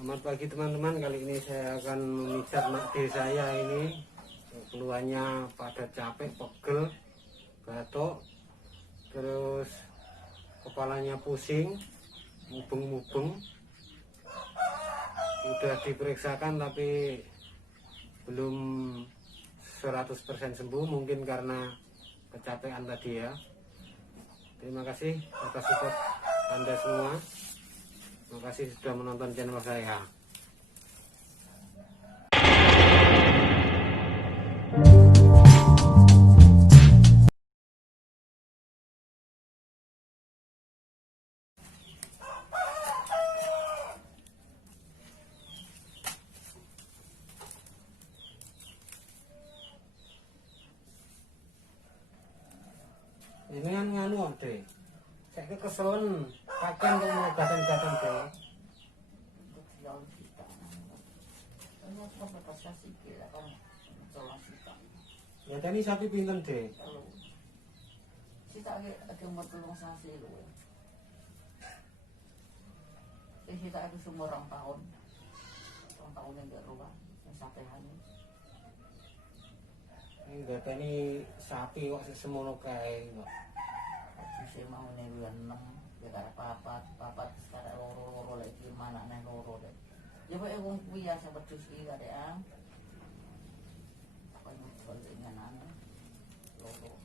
Selamat pagi teman-teman, kali ini saya akan memijat makde saya ini. Keluhannya pada capek, pegel, batuk, terus kepalanya pusing, mubeng-mubeng. Udah diperiksakan tapi belum 100% sembuh, mungkin karena kecapean tadi ya. Terima kasih atas support Anda semua. Terima kasih sudah menonton channel saya. Ini kan nganu deh. Saya keselen pakaian untuk mengobatan-obatan deh. Ya tadi sapi pinten deh. Kita ada umur 3 sasi lho. Kita ada umur 2 tahun. 2 tahun yang gak rumah, yang sapehan. Enggak tadi sapi kok semono kae kok. Saya mau nih 6, ya karena papat sekarang loro lagi mana nih loro deh. Ya pak wong kuwi ya sahabat cuci gak ada. Apa yang pentingnya nana loro.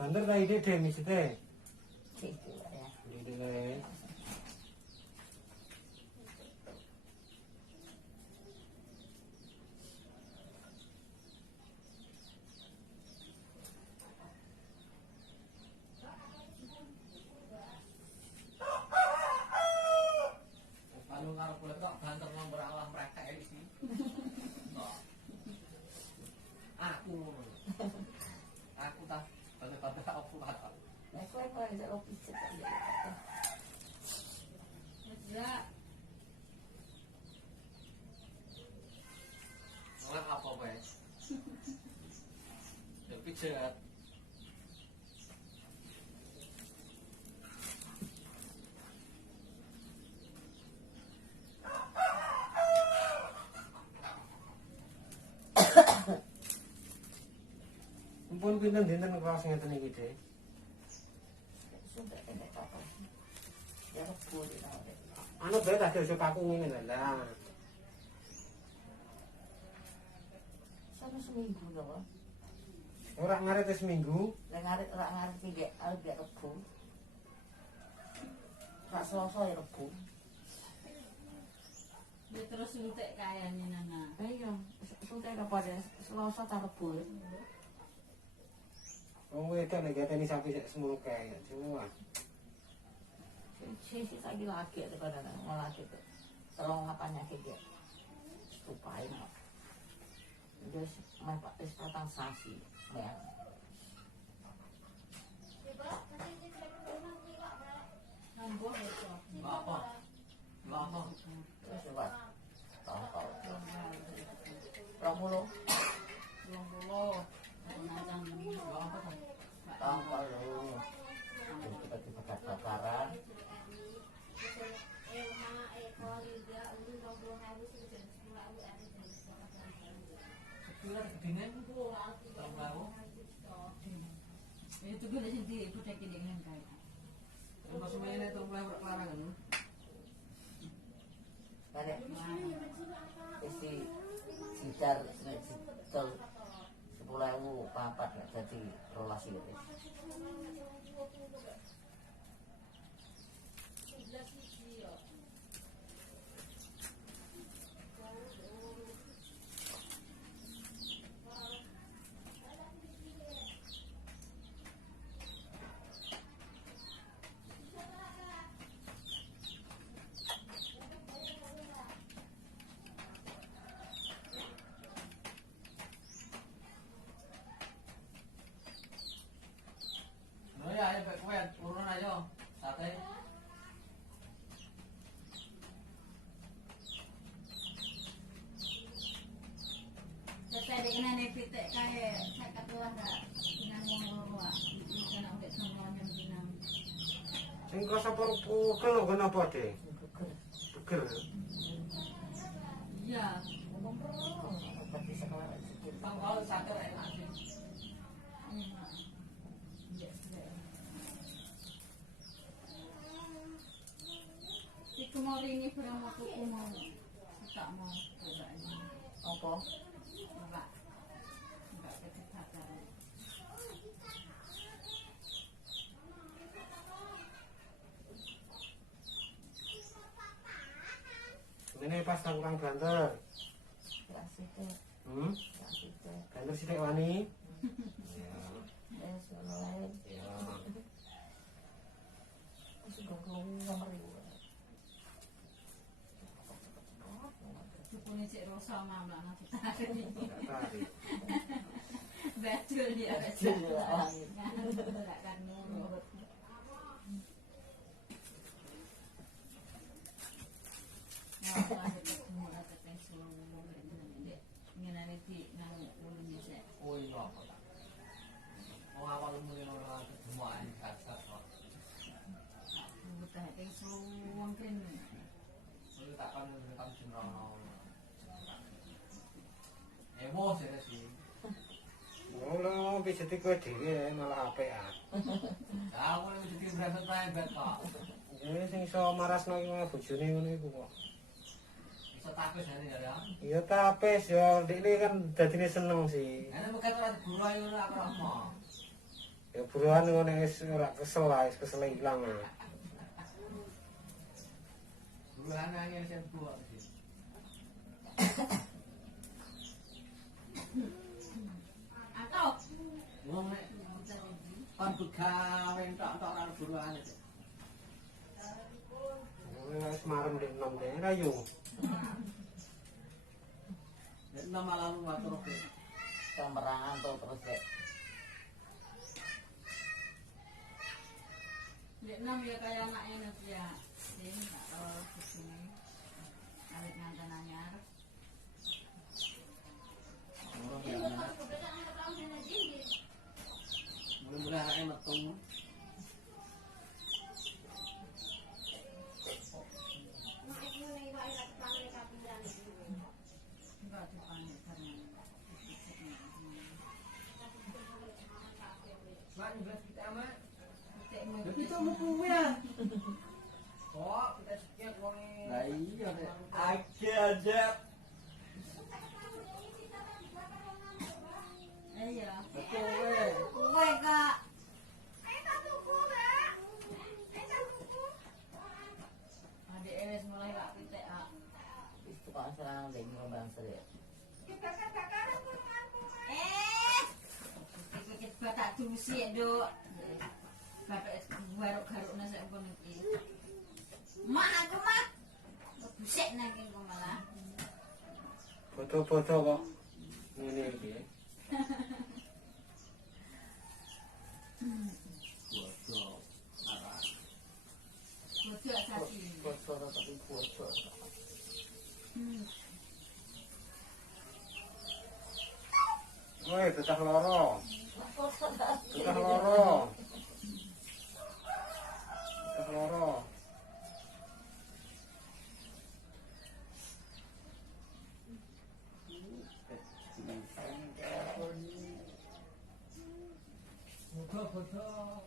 Banter ta ide deh misite. Gitu lah ya. Ide. Kalau ngarep kulit kok banter nomor Allah mereka ya di sini. Aku tak pada aku kata. Nah, kau apa yang saya opis saja. Ya. Soalnya apa wes? Ya pijat. Pun pinten dinten kelas ngeten iki deh. Sudah enak apa? Ya aku di sana. Anu bae tak aja kaku ngene lah. Sama seminggu loh. Ora ngaret wis minggu. Ngarit tiga, biar rebu. Pak Selasa ya rebu. Dia terus suntik kayaknya Nana. Iya, suntik apa deh? Selasa tak rebu. Wong wedok nek gateni sapi sik semono kae semua. Sisi lagi itu kadang malah gitu. Tolong apanya gitu. Supaya terus main pakai patang sasi. Ya. Nambah itu. Apa? Apa? Terus buat tahu. Romulo. Tahu kalau kita bakar-bakaran. Sekitar gedenya itu tahu. Itu gue di sini itu cek dengan kayak. Terus semuanya itu mulai berkelarangan. Ada. Isi sidar sidar 10.000 papat jadi relasi itu. Oh ya, ya baik bawah dah. Pinang bawah. Ikan nak ambil semua yang pinang. Sing krasa pegel lho kenapa, Dek? Gugur. Pegel. Iya. Berarti sekolah sedikit. Bang kalau satu enak sih. Enak. Tidak sudah. Iku mau ringi berang waktu ku mau. Tak mau coba ini. Apa? Enggak. Enggak kecepatan. Ini pas tak kurang banter. Ya situ. Ya situ. Banter sithik wani. Ya sono lain. Ya. Wis ngomong riwa. Tukune cek rosa mamla nanti tarik. Enggak tarik. Betul dia. Betul ya. Enggak kan nurut. Nah, lahir ketemu atau pensiun ngene ngene di nang ulun bisa. Oh iya apa tak? Mau awal mulai orang ketemu aja kasar kok. Buta pensiun kan. Lalu tak kan rekam sinono. Emosi sih. Ngono pijeti kowe dhewe malah apik ah. Aku lagi jadi berasa tembet kok. Ya sing iso marasno iki malah bojone ngono iku kok. Bisa takut hari ya. Ya tapes ya ndekne kan dadine seneng sih. Karena bukan orang guru ayo aku mau. Ya buruan ngono wis ora kesel lah, wis kesel ilang. Guru anak yang saya buat sih. Atau Ngomong nek kan begawe tok orang guru anak. Wis marem ndek nom deh rayu. Nek nama lalu ngatur ke. Kemerangan tuh terus deh. Vietnam ya kayak anaknya nanti ya. Ini nggak tahu kesini. Alik ngantan anyar. Mulai anaknya metu. Enggak dipanik karena Mak nyebut kita mak. tekmu Tapi itu mau kue ya. Kok kita sekian wong ini. Lah iya deh. Ada. iya. Betul. Kue kak. Adik Eres mulai gak pitek ah. Itu kok serang deh ngomong sih. Sedikit batak tusi dok. Bapak garuk-garuk nasi apa nanti. Mak aku mak. Busek nanti kau malah. Foto-foto kok ngene iki. Bodoh. Arah. Bocok sapi. Bocor tapi bocor. Woi, tetah loro. Tetah loro. Tetah loro. Bodoh.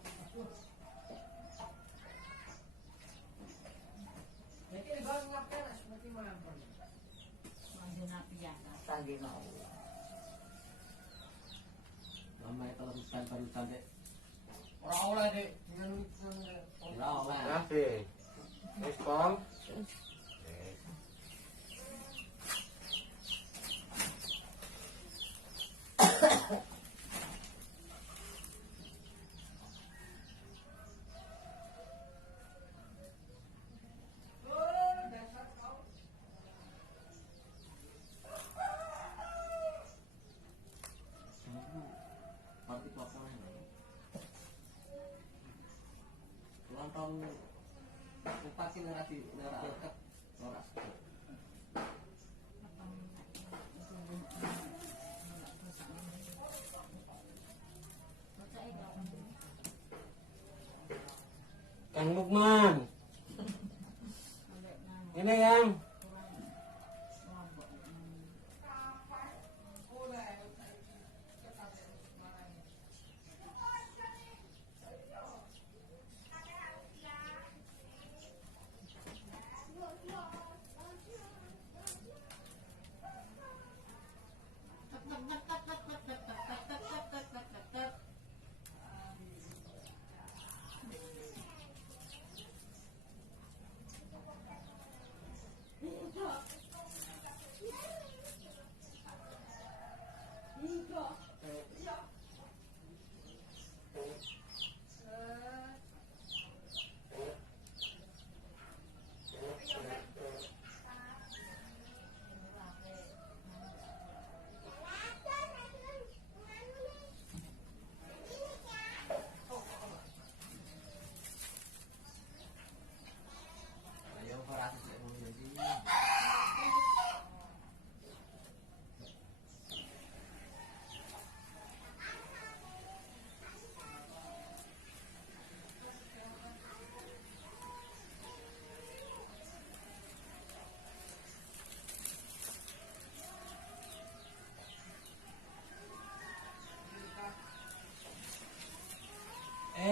Jadi bang ngapain seperti mana pun. Mandian api ya. Tadi mau. Lama itu urusan barusan dek. Orang oleh dek. Orang oleh. Nasi. Wis pom. Mati pelaporan. Ulang tahun bupati nerati neraka norak. Lukman. Ini yang Ayo operasi sik ngono jadi.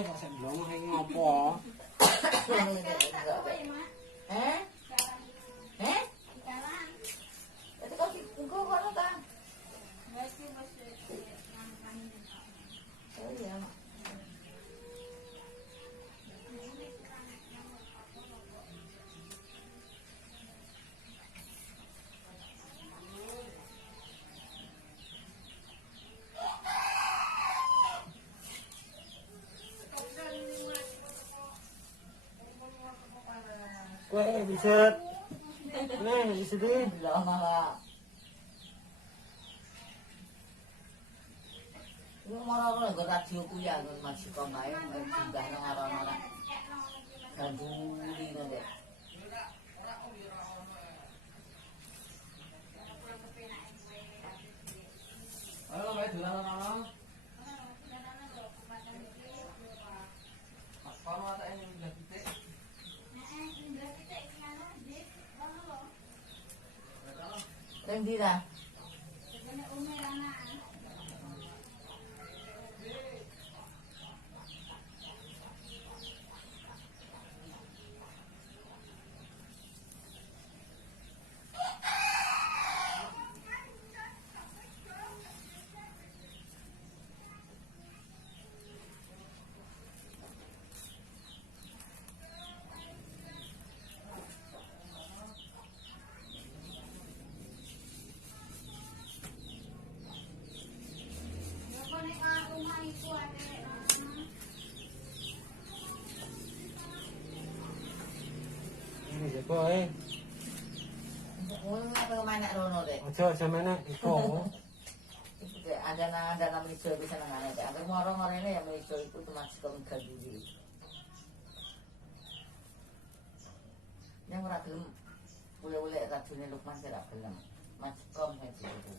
kok sik blongo iki ngopo? Sekarang tak apa ya, Mak? Eh? Sekarang. Eh? Sekarang. Itu kok engko kono ta? Masih nangkang ini. Oh iya, Mak. Kowe bisa. Nih, bisa di. Lah malah. Iku moro-moro nggo radio ku ya nggon masih kok bae pindah nang arah-arah. Ganduli ngono. Ayo bae dolan ana. Kono tak ini udah titik. Reng ndi ta? Ini sik kowe. Ngono apa manek rono deh. Aja menek iko. Ada nang meja iku senengane deh. Angger moro rene ya meja iku cuma sikon ganduli. Yang ora gelem ule-ule rajune Lukman sira gelem. Mackom meja iku.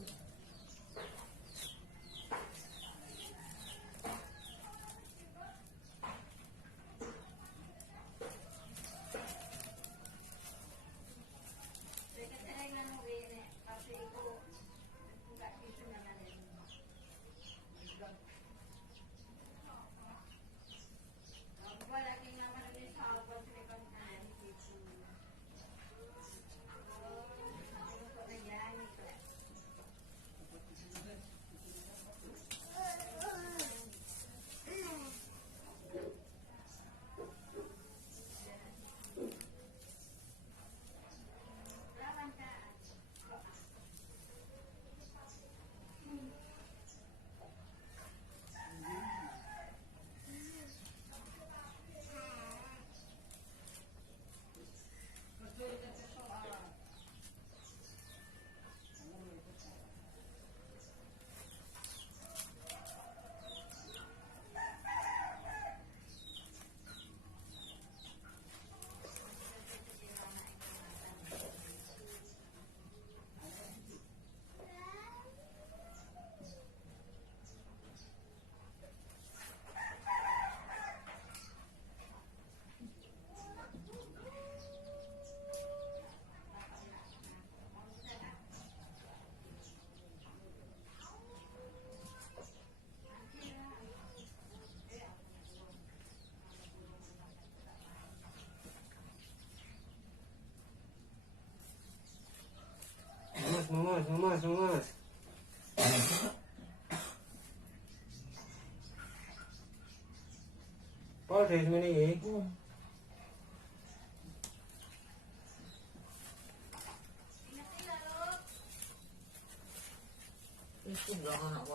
Pol di sini iki. Itu belakang anak